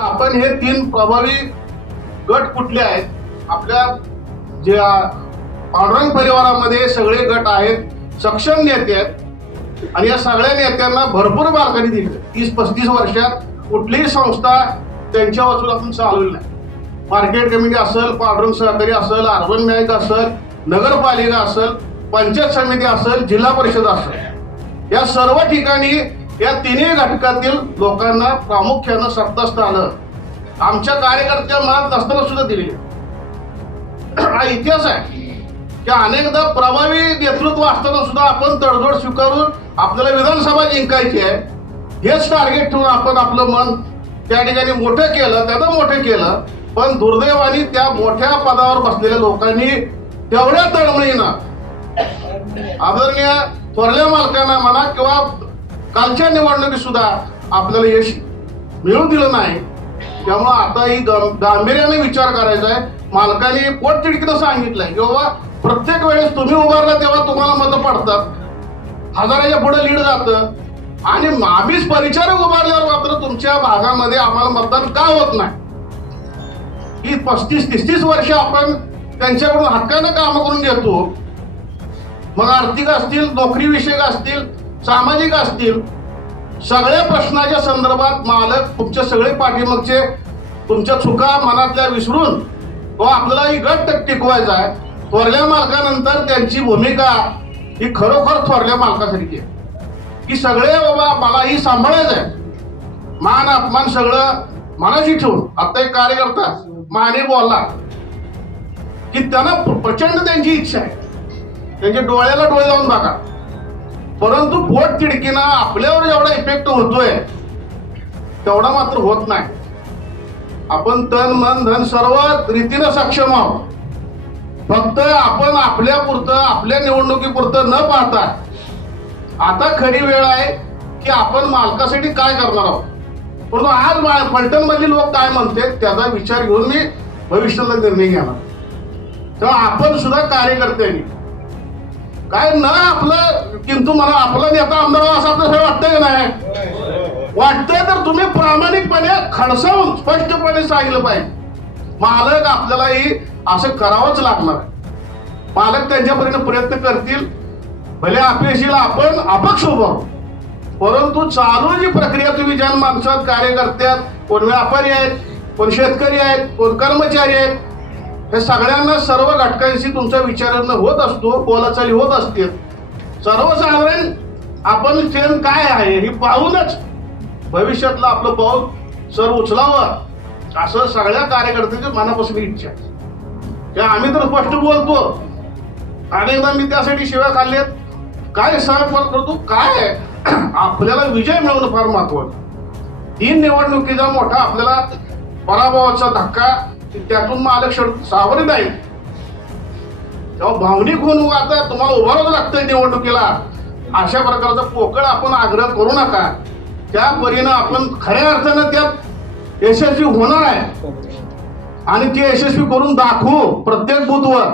आपण हे 3 प्रभावी गट कुठले आहेत? आपल्या जे पांडुरंग परिवारामध्ये सगळे गट आहेत, सक्षम नेते आहेत आणि या सगळ्या नेत्यांना भरपूर मार्गाने दिली. 30-35 वर्षात कुठलीही संस्था त्यांच्या वचून आपण चालवली नाही. मार्केट कमिटी असेल, पांडुरंग सहकारी असेल, अर्बन बँक असेल, नगरपालिका असेल, पंचायत समिती असेल, जिल्हा परिषद असेल, या सर्व ठिकाणी या तिन्ही घटकातील लोकांना प्रामुख्यानं सत्तास्थान आलं. आमच्या कार्यकर्त्या मनात नसताना सुद्धा दिली. हा इतिहास आहे की अनेकदा प्रभावी नेतृत्व असताना सुद्धा आपण तडजोड स्वीकारून आपल्याला विधानसभा जिंकायची आहे हेच टार्गेट ठेवून आपण आपलं मन त्या ठिकाणी मोठं केलं, त्यानं मोठं केलं. पण दुर्दैवाने त्या मोठ्या पदावर बसलेल्या लोकांनी तेवढ्या तळमळीनं आदरणीय थोरल्या मालकांना म्हणा किंवा कालच्या निवडणुकीत सुद्धा आपल्याला यश मिळू दिलं नाही. त्यामुळे आता ही गांभीर्याने विचार करायचा आहे. मालकाने पोटतिडकीनं सांगितलंय की बाबा प्रत्येक वेळेस तुम्ही उभारला तेव्हा तुम्हाला मतं पडतात, हजाराच्या पुढे लीड जातं आणि आम्हीच परिचारक उभारल्यावर मात्र तुमच्या भागामध्ये आम्हाला मतदान का होत नाही. ही 35-30 वर्ष आपण त्यांच्याकडून हक्कानं कामं करून घेतो. मग आर्थिक असतील, नोकरी विषयक असतील, सामाजिक असतील, सगळ्या प्रश्नाच्या संदर्भात मालक तुमचे सगळे पाठीमागचे तुमच्या चुका मनातल्या विसरून तो आपल्याला ही गट टिकवायचा आहे. थोरल्या मालकानंतर त्यांची भूमिका ही खरोखर थोरल्या मालकासारखी आहे की सगळे बाबा मला ही सांभाळायचं आहे. मान अपमान सगळं मनाशी ठेवून. आता एक कार्यकर्ता माने बोलला की त्यांना प्रचंड त्यांची इच्छा आहे, त्यांच्या डोळ्याला डोळे लावून बघा, परंतु पोट तिडकीनं आपल्यावर जेवढा इफेक्ट होतोय तेवढा मात्र होत नाही. आपण तन मन धन सर्व रीतीनं सक्षम आहोत. फक्त आपण आपल्या पुरतं आपल्या निवडणुकीपुरतं न पाहता आता खरी वेळ आहे की आपण मालकासाठी काय करणार आहोत. परंतु आज फलटण मधले लोक काय म्हणते त्याचा विचार घेऊन मी भविष्याला निर्णय घेणार. तेव्हा आपण सुद्धा कार्यकर्त्यांनी काय न आपलं किंतु मला आपला नेता आमदार असं आपल्याला वाटतंय नाही. वाटतंय तर तुम्ही प्रामाणिकपणे खडसावून स्पष्टपणे सांगितलं पाहिजे. मालक आपल्यालाही असं करावंच लागणार. मालक त्यांच्या परीने प्रयत्न करतील, भले अपयशीला आपण अपक्ष उभं, परंतु चालू जी प्रक्रिया तुम्ही ज्या माणसात कार्यकर्त्यात, कोण व्यापारी आहेत, कोण शेतकरी आहेत, कोण कर्मचारी आहेत, हे सगळ्यांना सर्व घटकांशी तुमचा विचारणं होत असतो, बोलाचाली होत असते. सर्वसाधारण आपण ट्रेन काय आहे हे पाहूनच भविष्यातलं आपलं पाऊल सर उचलावं असं सगळ्या कार्यकर्त्यांची मनापासून इच्छा आहे. त्या आम्ही तर स्पष्ट बोलतो. अनेकदा मी त्यासाठी शिव्या खाल्ल्यात. काय सहन करतो काय आपल्याला विजय मिळवणं फार महत्वाचं. 3 निवडणुकीचा मोठा आपल्याला पराभवाचा धक्का त्यातून मालक सावरत नाही. तेव्हा भावनिक होऊन आता तुम्हाला उभारावं लागतंय निवडणुकीला. अशा प्रकारचा पोकळ आपण आग्रह करू नका. त्या परीनं आपण खऱ्या अर्थानं त्यात यशस्वी होणार आहे आणि ते यशस्वी करून दाखवू प्रत्येक बूथवर.